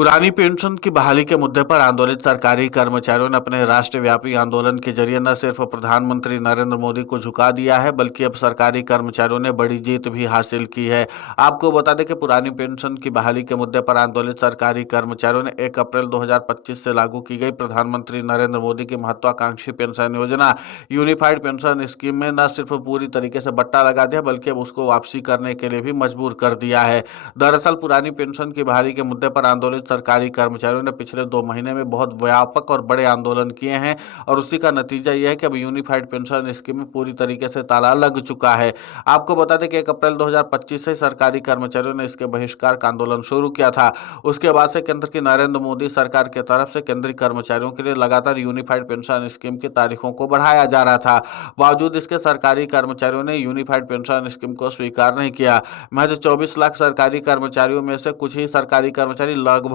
पुरानी पेंशन की बहाली के मुद्दे पर आंदोलित सरकारी कर्मचारियों ने अपने राष्ट्रव्यापी आंदोलन के जरिए न सिर्फ प्रधानमंत्री नरेंद्र मोदी को झुका दिया है, बल्कि अब सरकारी कर्मचारियों ने बड़ी जीत भी हासिल की है। आपको बता दें कि पुरानी पेंशन की बहाली के मुद्दे पर आंदोलित सरकारी कर्मचारियों ने 1 अप्रैल 2025 से लागू की गई प्रधानमंत्री नरेंद्र मोदी की महत्वाकांक्षी पेंशन योजना यूनिफाइड पेंशन स्कीम में न सिर्फ पूरी तरीके से बट्टा लगा दिया, बल्कि अब उसको वापसी करने के लिए भी मजबूर कर दिया है। दरअसल पुरानी पेंशन की बहाली के मुद्दे पर आंदोलित सरकारी कर्मचारियों ने पिछले 2 महीने में बहुत व्यापक और बड़े आंदोलन किए हैं और उसी का नतीजा यह है कि अब यूनिफाइड पेंशन स्कीम में पूरी तरीके से ताला लग चुका है। आपको बता दें कि 1 अप्रैल 2025 से सरकारी कर्मचारियों ने इसके बहिष्कार का आंदोलन शुरू किया था। उसके बाद से केंद्र की नरेंद्र मोदी सरकार की तरफ से केंद्रीय कर्मचारियों के लिए लगातार यूनिफाइड पेंशन स्कीम की तारीखों को बढ़ाया जा रहा था। बावजूद इसके सरकारी कर्मचारियों ने यूनिफाइड पेंशन स्कीम को स्वीकार नहीं किया। महज 24 लाख सरकारी कर्मचारियों में से कुछ ही सरकारी कर्मचारी, लगभग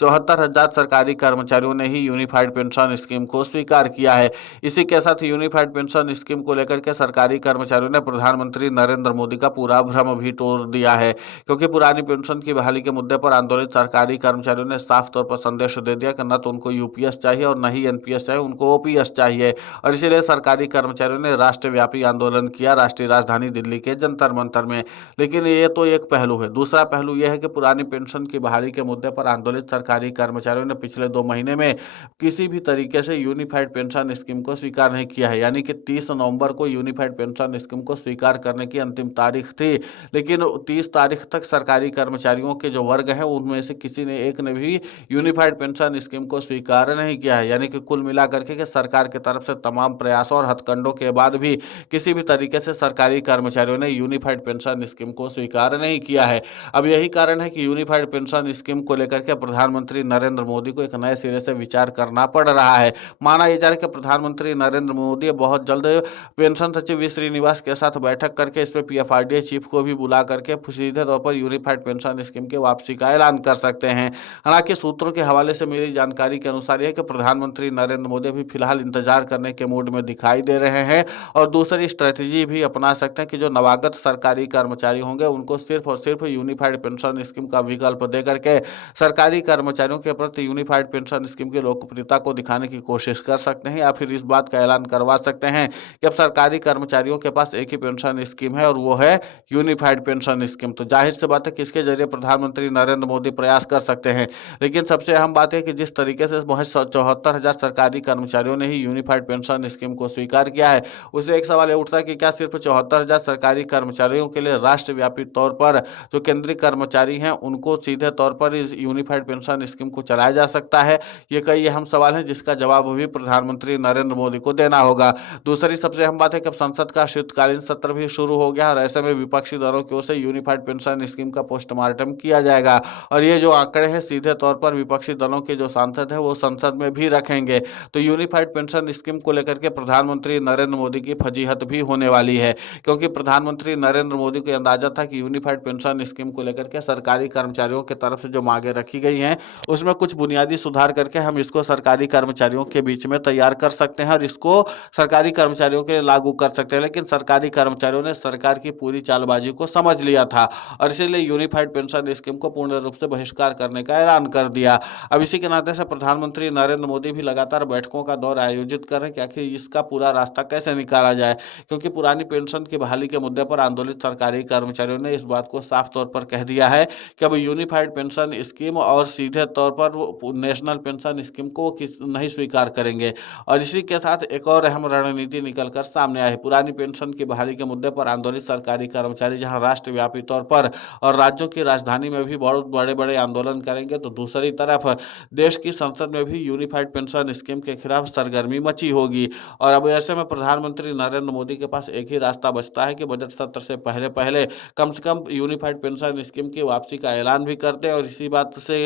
74,000 सरकारी कर्मचारियों ने ही यूनिफाइड पेंशन स्कीम को स्वीकार किया है। इसी के साथ यूनिफाइड पेंशन स्कीम को लेकर के सरकारी कर्मचारियों ने प्रधानमंत्री नरेंद्र मोदी का पूरा भ्रम भी तोड़ दिया है, क्योंकि पुरानी पेंशन की बहाली के मुद्दे पर आंदोलित सरकारी कर्मचारियों ने साफ तौर पर संदेश दे दिया कि न तो उनको यूपीएस चाहिए और न ही एनपीएस चाहिए, उनको ओपीएस चाहिए। और इसीलिए सरकारी कर्मचारियों ने राष्ट्रव्यापी आंदोलन किया राष्ट्रीय राजधानी दिल्ली के जंतर मंतर में। लेकिन ये तो एक पहलू है। दूसरा पहलू यह है कि पुरानी पेंशन की बहाली के मुद्दे पर आंदोलित सरकारी कर्मचारियों ने पिछले 2 महीने में किसी भी तरीके से यूनिफाइड पेंशन स्कीम को स्वीकार नहीं किया है। यानी कि 30 नवंबर को यूनिफाइड पेंशन स्कीम को स्वीकार करने की अंतिम तारीख थी, लेकिन 30 तारीख तक सरकारी कर्मचारियों के जो वर्ग है उनमें से किसी ने एक ने भी यूनिफाइड पेंशन स्कीम को स्वीकार नहीं किया है। यानी कि कुल मिलाकर के सरकार की तरफ से तमाम प्रयासों और हथकंडों के बाद भी किसी भी तरीके से सरकारी कर्मचारियों ने यूनिफाइड पेंशन स्कीम को स्वीकार नहीं किया है। अब यही कारण है कि यूनिफाइड पेंशन स्कीम को लेकर के प्रधानमंत्री नरेंद्र मोदी को एक नए सिरे से विचार करना पड़ रहा है। माना यह जा रहा है कि प्रधानमंत्री नरेंद्र मोदी बहुत जल्द पेंशन सचिव वी श्रीनिवास के साथ बैठक करके इस पे पीएफआरडीए चीफ को भी बुला करके सीधे तौर पर यूनिफाइड पेंशन स्कीम के वापसी का ऐलान कर सकते हैं। हालांकि सूत्रों के हवाले से मिली जानकारी के अनुसार यह कि प्रधानमंत्री नरेंद्र मोदी अभी फिलहाल इंतजार करने के मूड में दिखाई दे रहे हैं और दूसरी स्ट्रेटेजी भी अपना सकते हैं कि जो नवागत सरकारी कर्मचारी होंगे उनको सिर्फ और सिर्फ यूनिफाइड पेंशन स्कीम का विकल्प देकर के सरकारी कर्मचारियों के प्रति यूनिफाइड पेंशन स्कीम की लोकप्रियता को दिखाने की कोशिश कर सकते हैं, या फिर इस बात का ऐलान करवा सकते हैं कि अब सरकारी कर्मचारियों के पास एक ही पेंशन स्कीम है और वो है यूनिफाइड पेंशन स्कीम। तो जाहिर सी बात है कि इसके जरिए प्रधानमंत्री नरेंद्र मोदी प्रयास कर सकते हैं। लेकिन सबसे अहम बात है कि जिस तरीके से महज 74,000 सरकारी कर्मचारियों ने ही यूनिफाइड पेंशन स्कीम को स्वीकार किया है, उससे एक सवाल ये उठता है कि क्या सिर्फ 74,000 सरकारी कर्मचारियों के लिए राष्ट्रव्यापी तौर पर जो केंद्रीय कर्मचारी हैं उनको सीधे तौर पर इस यूनिफाइड पेंशन स्कीम को चलाया जा सकता है? ये कई अहम सवाल हैं जिसका जवाब भी प्रधानमंत्री नरेंद्र मोदी को देना होगा। दूसरी सबसे अहम बात है कि अब संसद का शीतकालीन सत्र भी शुरू हो गया और ऐसे में विपक्षी दलों की ओर से यूनिफाइड पेंशन स्कीम का पोस्टमार्टम किया जाएगा और ये जो आंकड़े हैं सीधे तौर पर विपक्षी दलों के जो सांसद हैं वो संसद में भी रखेंगे। तो यूनिफाइड पेंशन स्कीम को लेकर के प्रधानमंत्री नरेंद्र मोदी की फजीहत भी होने वाली है, क्योंकि प्रधानमंत्री नरेंद्र मोदी को अंदाजा था कि यूनिफाइड पेंशन स्कीम को लेकर के सरकारी कर्मचारियों की तरफ से जो मांगे रखी गई हैं उसमें कुछ बुनियादी सुधार करके हम इसको सरकारी कर्मचारियों के बीच में तैयार कर सकते हैं और इसको सरकारी कर्मचारियों के लिए लागू कर सकते हैं। लेकिन सरकारी कर्मचारियों ने सरकार की पूरी चालबाजी को समझ लिया था और इसीलिए यूनिफाइड पेंशन स्कीम को पूर्ण रूप से बहिष्कार करने का ऐलान कर दिया। अब इसी के नाते से प्रधानमंत्री नरेंद्र मोदी भी लगातार बैठकों का दौर आयोजित कर रहे हैं कि आखिर इसका पूरा रास्ता कैसे निकाला जाए, क्योंकि पुरानी पेंशन की बहाली के मुद्दे पर आंदोलित सरकारी कर्मचारियों ने इस बात को साफ तौर पर कह दिया है कि अब यूनिफाइड पेंशन स्कीम और सीधे तौर पर वो नेशनल पेंशन स्कीम को नहीं स्वीकार करेंगे। और इसी के साथ एक और अहम रणनीति निकलकर सामने आई है। पुरानी पेंशन की बहाली के मुद्दे पर आंदोलित सरकारी कर्मचारी जहां राष्ट्रव्यापी तौर पर और राज्यों की राजधानी में भी बहुत बड़े बड़े आंदोलन करेंगे, तो दूसरी तरफ देश की संसद में भी यूनिफाइड पेंशन स्कीम के खिलाफ सरगर्मी मची होगी। और अब ऐसे में प्रधानमंत्री नरेंद्र मोदी के पास एक ही रास्ता बचता है कि बजट सत्र से पहले पहले कम से कम यूनिफाइड पेंशन स्कीम की वापसी का ऐलान भी करते हैं। और इसी बात से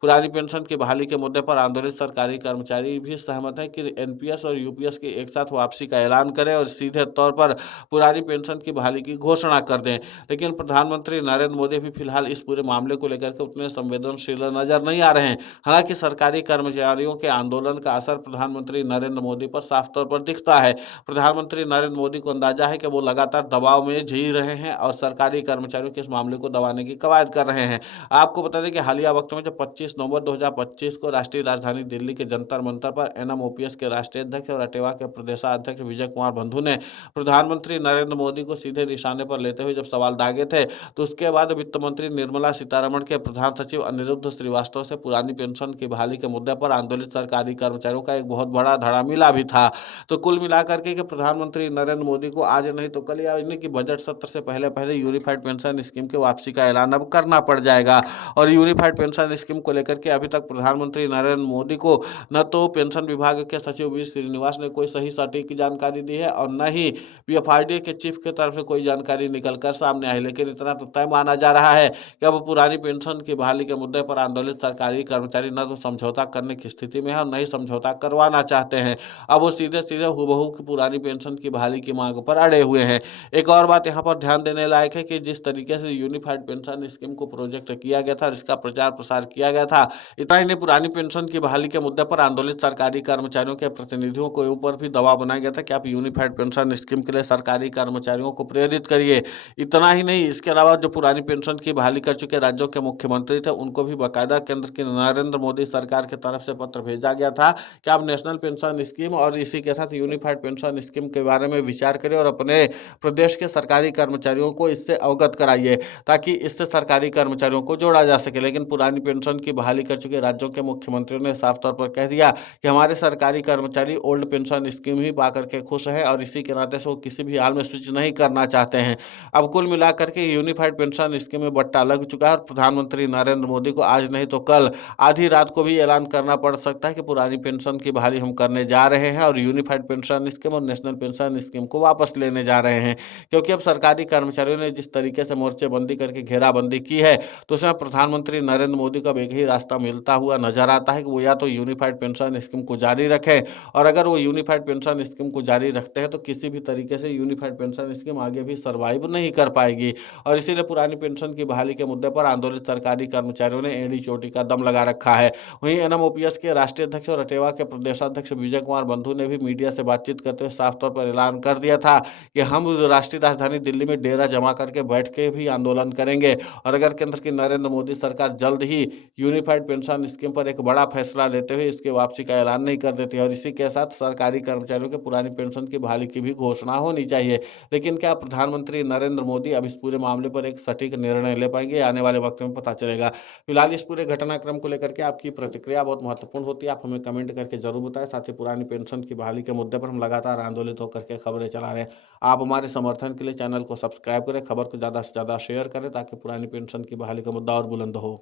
पुरानी पेंशन की बहाली के मुद्दे पर आंदोलित सरकारी कर्मचारी भी सहमत है कि एनपीएस और यूपीएस की एक साथ वापसी का ऐलान करें और सीधे तौर पर पुरानी पेंशन की बहाली की घोषणा कर दें। लेकिन प्रधानमंत्री नरेंद्र मोदी भी फिलहाल इस पूरे मामले को लेकर के उतने संवेदनशील नजर नहीं आ रहे हैं। हालांकि सरकारी कर्मचारियों के आंदोलन का असर प्रधानमंत्री नरेंद्र मोदी पर साफ तौर पर दिखता है। प्रधानमंत्री नरेंद्र मोदी को अंदाजा है कि वो लगातार दबाव में जी रहे हैं और सरकारी कर्मचारियों के इस मामले को दबाने की कवायद कर रहे हैं। आपको बता दें कि हालिया वक्त में जब 25 नवंबर 2025 को राष्ट्रीय राजधानी दिल्ली के जंतर मंतर पर एनएमओपीएस के राष्ट्रीय अध्यक्ष और अटेवा के प्रदेशाध्यक्ष विजय कुमार बंधु ने प्रधानमंत्री नरेंद्र मोदी को सीधे निशाने पर लेते हुए जब सवाल दागे थे, तो उसके बाद वित्त मंत्री निर्मला सीतारमण के प्रधान सचिव अनिरुद्ध श्रीवास्तव से पुरानी पेंशन की बहाली के मुद्दे पर आंदोलित सरकारी कर्मचारियों का एक बहुत बड़ा धड़ा मिला भी था। तो कुल मिलाकर के कि प्रधानमंत्री नरेंद्र मोदी को आज नहीं तो कल या यानी कि बजट सत्र से पहले पहले यूनिफाइड पेंशन स्कीम की वापसी का ऐलान अब करना पड़ जाएगा। और यूनिफाइड पेंशन स्कीम को लेकर के अभी तक प्रधानमंत्री नरेंद्र मोदी को न तो पेंशन विभाग के सचिव वी श्रीनिवास ने कोई सही सटीक जानकारी दी है और न ही पीएफआईडी के चीफ की तरफ से कोई जानकारी निकलकर सामने आई। लेकिन इतना तो तय माना जा रहा है कि अब पुरानी पेंशन की बहाली के मुद्दे पर आंदोलित सरकारी कर्मचारी न तो समझौता करने की स्थिति में है और न ही समझौता करवाना चाहते हैं। अब वो सीधे सीधे हुबहू की पुरानी पेंशन की बहाली की मांग पर अड़े हुए हैं। एक और बात यहाँ पर ध्यान देने लायक है कि जिस तरीके से यूनिफाइड पेंशन स्कीम को प्रोजेक्ट किया गया था, इसका प्रचार प्रसार किया गया था, इतना ही नहीं पुरानी पेंशन की बहाली के मुद्दे पर आंदोलित सरकारी कर्मचारियों के प्रतिनिधियों के ऊपर भी दबाव बनाया गया था कि आप यूनिफाइड पेंशन स्कीम के लिए सरकारी कर्मचारियों को प्रेरित करिए। इतना ही नहीं, इसके अलावा जो पुरानी पेंशन की बहाली कर चुके राज्यों के मुख्यमंत्री थे, उनको भी बाकायदा केंद्र की नरेंद्र मोदी सरकार की तरफ से पत्र भेजा गया था कि आप नेशनल पेंशन स्कीम और इसी के साथ यूनिफाइड पेंशन स्कीम के बारे में विचार करिए और अपने प्रदेश के सरकारी कर्मचारियों को इससे अवगत कराइए, ताकि इससे सरकारी कर्मचारियों को जोड़ा जा सके। लेकिन पुरानी पेंशन की बहाली कर चुके राज्यों के मुख्यमंत्रियों ने साफ तौर पर कह दिया कि हमारे सरकारी कर्मचारी ओल्ड पेंशन स्कीम ही पा करके खुश है और इसी के नाते से वो किसी भी हाल में स्विच नहीं करना चाहते हैं। अब कुल मिलाकर के यूनिफाइड पेंशन स्कीम में बट्टा लग चुका है और प्रधानमंत्री नरेंद्र मोदी को आज नहीं तो कल आधी रात को भी ऐलान करना पड़ सकता है कि पुरानी पेंशन की बहाली हम करने जा रहे हैं और यूनिफाइड पेंशन स्कीम और नेशनल पेंशन स्कीम को वापस लेने जा रहे हैं। क्योंकि अब सरकारी कर्मचारियों ने जिस तरीके से मोर्चेबंदी करके घेराबंदी की है, तो उसमें प्रधानमंत्री नरेंद्र मोदी को अब एक ही रास्ता मिलता हुआ नजर आता है कि वो या तो यूनिफाइड पेंशन स्कीम को जारी रखें, और अगर वो यूनिफाइड पेंशन स्कीम को जारी रखते हैं तो किसी भी तरीके से यूनिफाइड पेंशन स्कीम आगे भी सर्वाइव नहीं कर पाएगी। और इसीलिए पुरानी पेंशन की बहाली के मुद्दे पर आंदोलित सरकारी कर्मचारियों ने एड़ी चोटी का दम लगा रखा है। वहीं एनएमओपीएस के राष्ट्रीय अध्यक्ष और अटेवा के प्रदेशाध्यक्ष विजय कुमार बंधु ने भी मीडिया से बातचीत करते हुए साफ तौर पर ऐलान कर दिया था कि हम राष्ट्रीय राजधानी दिल्ली में डेरा जमा करके बैठ के भी आंदोलन करेंगे, और अगर केंद्र की नरेंद्र मोदी सरकार जल्द ही यूनिफाइड पेंशन स्कीम पर एक बड़ा फैसला लेते हुए इसके वापसी का ऐलान नहीं कर देती और इसी के साथ सरकारी कर्मचारियों के पुरानी पेंशन की बहाली की भी घोषणा होनी चाहिए। लेकिन क्या प्रधानमंत्री नरेंद्र मोदी अब इस पूरे मामले पर एक सटीक निर्णय ले पाएंगे? आने वाले वक्त में पता चलेगा। फिलहाल इस पूरे घटनाक्रम को लेकर के आपकी प्रतिक्रिया बहुत महत्वपूर्ण होती है, आप हमें कमेंट करके जरूर बताएं। साथ ही पुरानी पेंशन की बहाली के मुद्दे पर हम लगातार आंदोलित होकर के खबरें चला रहे हैं। आप हमारे समर्थन के लिए चैनल को सब्सक्राइब करें, खबर को ज़्यादा से ज़्यादा शेयर करें ताकि पुरानी पेंशन की बहाली का मुद्दा और बुलंद हो।